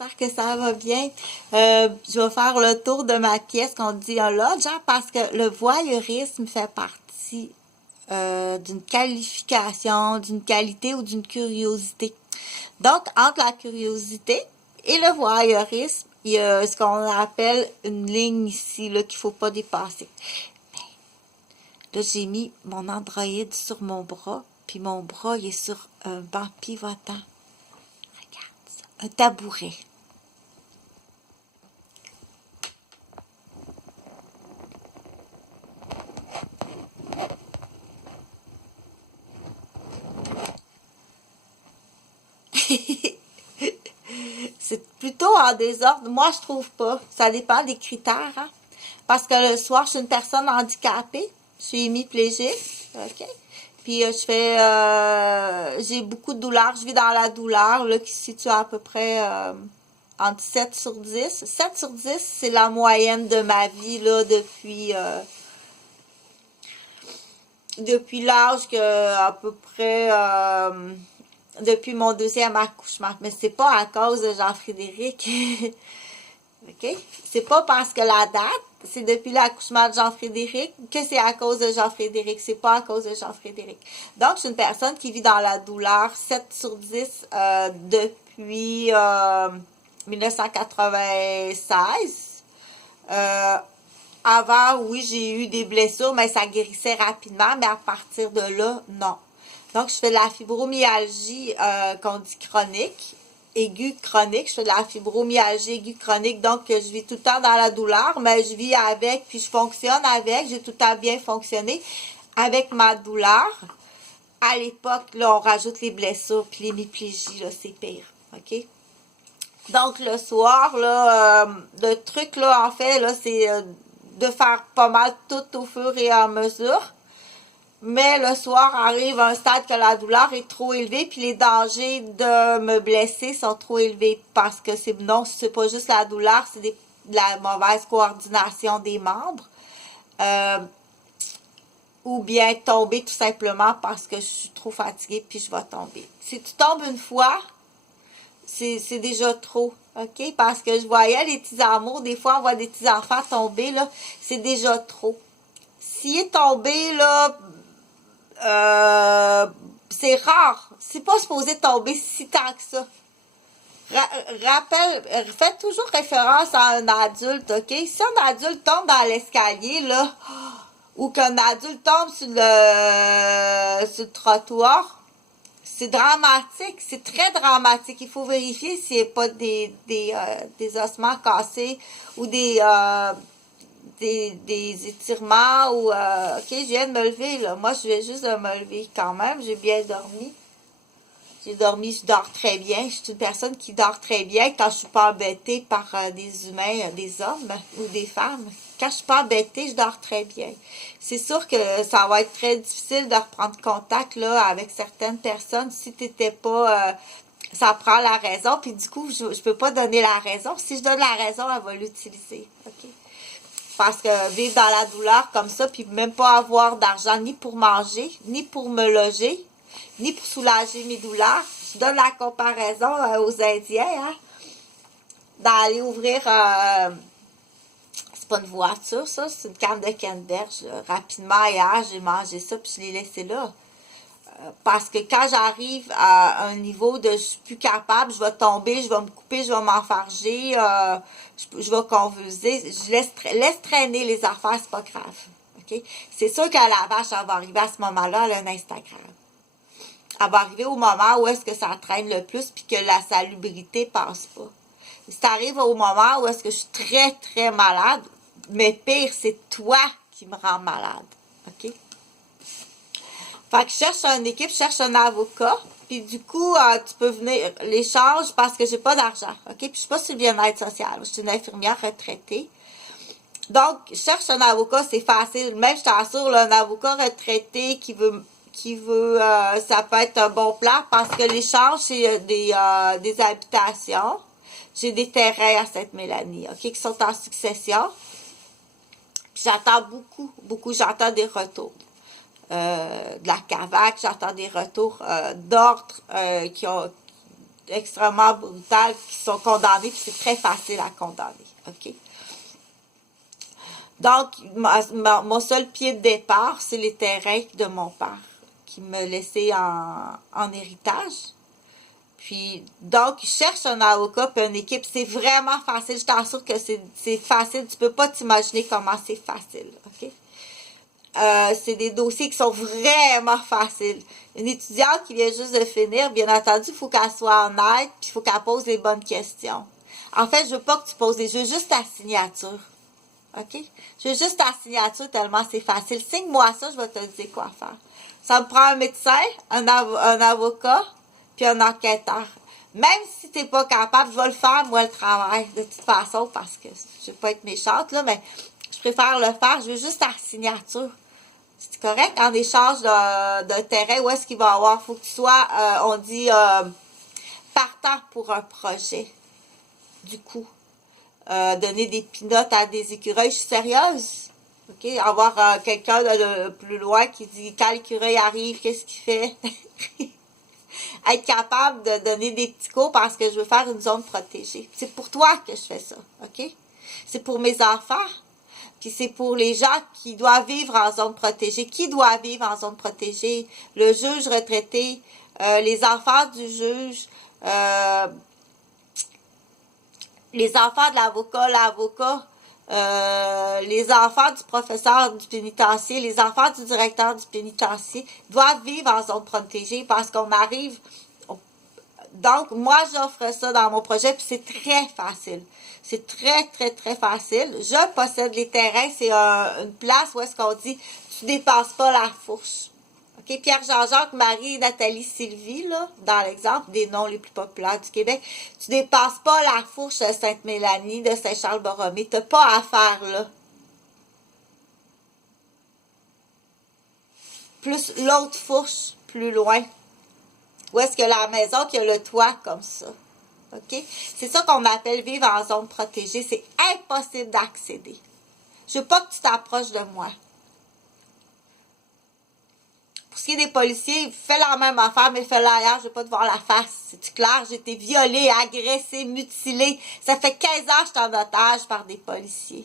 J'espère que ça va bien. Je vais faire le tour de ma pièce qu'on dit en lodge, hein, parce que le voyeurisme fait partie d'une qualification, d'une qualité ou d'une curiosité. Donc, entre la curiosité et le voyeurisme, il y a ce qu'on appelle une ligne ici là qu'il faut pas dépasser. Là, j'ai mis mon Android sur mon bras, puis mon bras il est sur un banc pivotant. Regarde ça, un tabouret. C'est plutôt en désordre. Moi, je trouve pas. Ça dépend des critères, hein. Parce que le soir, je suis une personne handicapée. Je suis hémiplégique. OK? Puis, j'ai beaucoup de douleurs. Je vis dans la douleur, là, qui se situe à peu près entre 7 sur 10. 7 sur 10, c'est la moyenne de ma vie, là, depuis l'âge que, à peu près, depuis mon deuxième accouchement. Mais c'est pas à cause de Jean-Frédéric. OK? C'est pas parce que la date, c'est depuis l'accouchement de Jean-Frédéric que c'est à cause de Jean-Frédéric. C'est pas à cause de Jean-Frédéric. Donc, je suis une personne qui vit dans la douleur 7 sur 10 depuis 1996. Avant, oui, j'ai eu des blessures, mais ça guérissait rapidement. Mais à partir de là, non. Donc, je fais de la fibromyalgie qu'on dit chronique, aiguë chronique. Je fais de la fibromyalgie aiguë chronique, donc je vis tout le temps dans la douleur, mais je vis avec, puis je fonctionne avec. J'ai tout le temps bien fonctionné avec ma douleur. À l'époque, là, on rajoute les blessures, puis l'hémiplégie, là, c'est pire. OK? Donc, le soir, là, le truc, là, en fait, là, c'est de faire pas mal tout au fur et à mesure. Mais le soir arrive un stade que la douleur est trop élevée, puis les dangers de me blesser sont trop élevés parce que c'est pas juste la douleur, c'est de la mauvaise coordination des membres. Ou bien tomber tout simplement parce que je suis trop fatiguée puis je vais tomber. Si tu tombes une fois, c'est déjà trop, OK? Parce que je voyais les petits amours, des fois on voit des petits enfants tomber, là, c'est déjà trop. S'il est tombé, là, c'est rare. C'est pas supposé tomber si tant que ça. Faites toujours référence à un adulte, OK? Si un adulte tombe dans l'escalier, là, ou qu'un adulte tombe sur le trottoir, c'est dramatique. C'est très dramatique. Il faut vérifier s'il n'y a pas des ossements cassés ou des étirements ou ok, je viens de me lever là, moi je viens juste de me lever quand même, j'ai bien dormi, je dors très bien, je suis une personne qui dort très bien quand je suis pas embêtée par des humains, des hommes ou des femmes. Quand je suis pas embêtée, je dors très bien. C'est sûr que ça va être très difficile de reprendre contact là avec certaines personnes si t'étais pas ça prend la raison, puis du coup je peux pas donner la raison. Si je donne la raison, elle va l'utiliser, ok? Parce que vivre dans la douleur comme ça, puis même pas avoir d'argent ni pour manger, ni pour me loger, ni pour soulager mes douleurs. Je donne la comparaison aux Indiens, hein, d'aller ouvrir, c'est pas une voiture, ça, c'est une canne de canneberge. Rapidement, hier, j'ai mangé ça, puis je l'ai laissé là. Parce que quand j'arrive à un niveau de je suis plus capable, je vais tomber, je vais me couper, je vais m'enfarger, je vais convulser, je laisse traîner les affaires, c'est pas grave. OK? C'est sûr que la vache, elle va arriver à ce moment-là, elle a un Instagram. Elle va arriver au moment où est-ce que ça traîne le plus puis que la salubrité passe pas. Ça arrive au moment où est-ce que je suis très, très malade, mais pire, c'est toi qui me rends malade. OK? Fait que je cherche une équipe, je cherche un avocat, puis du coup, tu peux venir l'échange parce que j'ai pas d'argent, ok? Puis je suis pas sur le bien-être social, je suis une infirmière retraitée. Donc, je cherche un avocat, c'est facile. Même, je t'assure, là, un avocat retraité qui veut, ça peut être un bon plan parce que l'échange, c'est des habitations. J'ai des terrains à Sainte-Mélanie, ok, qui sont en succession. Puis j'attends beaucoup, j'attends des retours. De la CAVAC, j'entends des retours d'ordre qui ont extrêmement brutales qui sont condamnées, puis c'est très facile à condamner, OK? Donc, mon seul pied de départ, c'est les terrains de mon père, qui me laissait en héritage. Puis, donc, je cherche un avocat puis une équipe. C'est vraiment facile. Je t'assure que c'est facile. Tu peux pas t'imaginer comment c'est facile, OK? C'est des dossiers qui sont vraiment faciles. Une étudiante qui vient juste de finir, bien entendu, il faut qu'elle soit honnête, puis il faut qu'elle pose les bonnes questions. En fait, je veux pas que tu poses je veux juste ta signature. OK? Je veux juste ta signature tellement c'est facile. Signe-moi ça, je vais te dire quoi faire. Ça me prend un médecin, un avocat, puis un enquêteur. Même si t'es pas capable, je vais le faire, moi, le travail, de toute façon, parce que je vais pas être méchante, là, mais je préfère le faire. Je veux juste ta signature. C'est correct? En échange de terrain, où est-ce qu'il va y avoir? Faut que tu sois, on dit, partant pour un projet. Du coup. Donner des pinottes à des écureuils, je suis sérieuse. OK? Avoir quelqu'un de plus loin qui dit quand l'écureuil arrive, qu'est-ce qu'il fait? Être capable de donner des petits cours parce que je veux faire une zone protégée. C'est pour toi que je fais ça. OK? C'est pour mes enfants. Puis c'est pour les gens qui doivent vivre en zone protégée. Qui doit vivre en zone protégée? Le juge retraité, les enfants du juge, les enfants de l'avocat, les enfants du professeur du pénitencier, les enfants du directeur du pénitencier doivent vivre en zone protégée parce qu'on arrive. Donc, moi, j'offre ça dans mon projet, puis c'est très facile. C'est très, très, très facile. Je possède les terrains. C'est une place où est-ce qu'on dit tu dépasses pas la fourche. OK? Pierre Jean-Jacques, Marie, Nathalie, Sylvie, là, dans l'exemple, des noms les plus populaires du Québec. Tu dépasses pas la fourche de Sainte-Mélanie, de Saint-Charles-Borromée. T'as pas à faire là. Plus l'autre fourche, plus loin. Où est-ce que la maison qui a le toit comme ça? OK? C'est ça qu'on appelle vivre en zone protégée. C'est impossible d'accéder. Je veux pas que tu t'approches de moi. Pour ce qui est des policiers, fais la même affaire, mais fais-la ailleurs, je veux pas te voir la face. C'est-tu clair? J'ai été violée, agressée, mutilée. Ça fait 15 ans que je suis en otage par des policiers.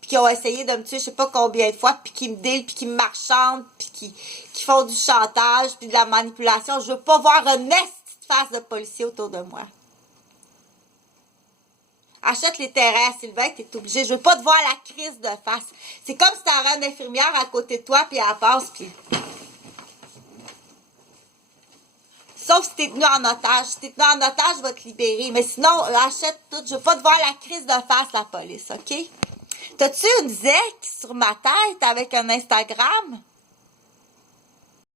Puis qui ont essayé de me tuer je sais pas combien de fois, puis qui me dealent, puis qui me marchandent, puis qui font du chantage, puis de la manipulation. Je veux pas voir une petite face de policier autour de moi. Achète les terrains à Sylvain, t'es obligé. Je veux pas te voir la crise de face. C'est comme si t'avais une infirmière à côté de toi, puis elle passe, puis... Sauf si t'es tenu en otage. Si t'es tenu en otage, je vais te libérer. Mais sinon, achète tout. Je veux pas te voir la crise de face, la police, OK? T'as-tu une zec sur ma tête avec un Instagram?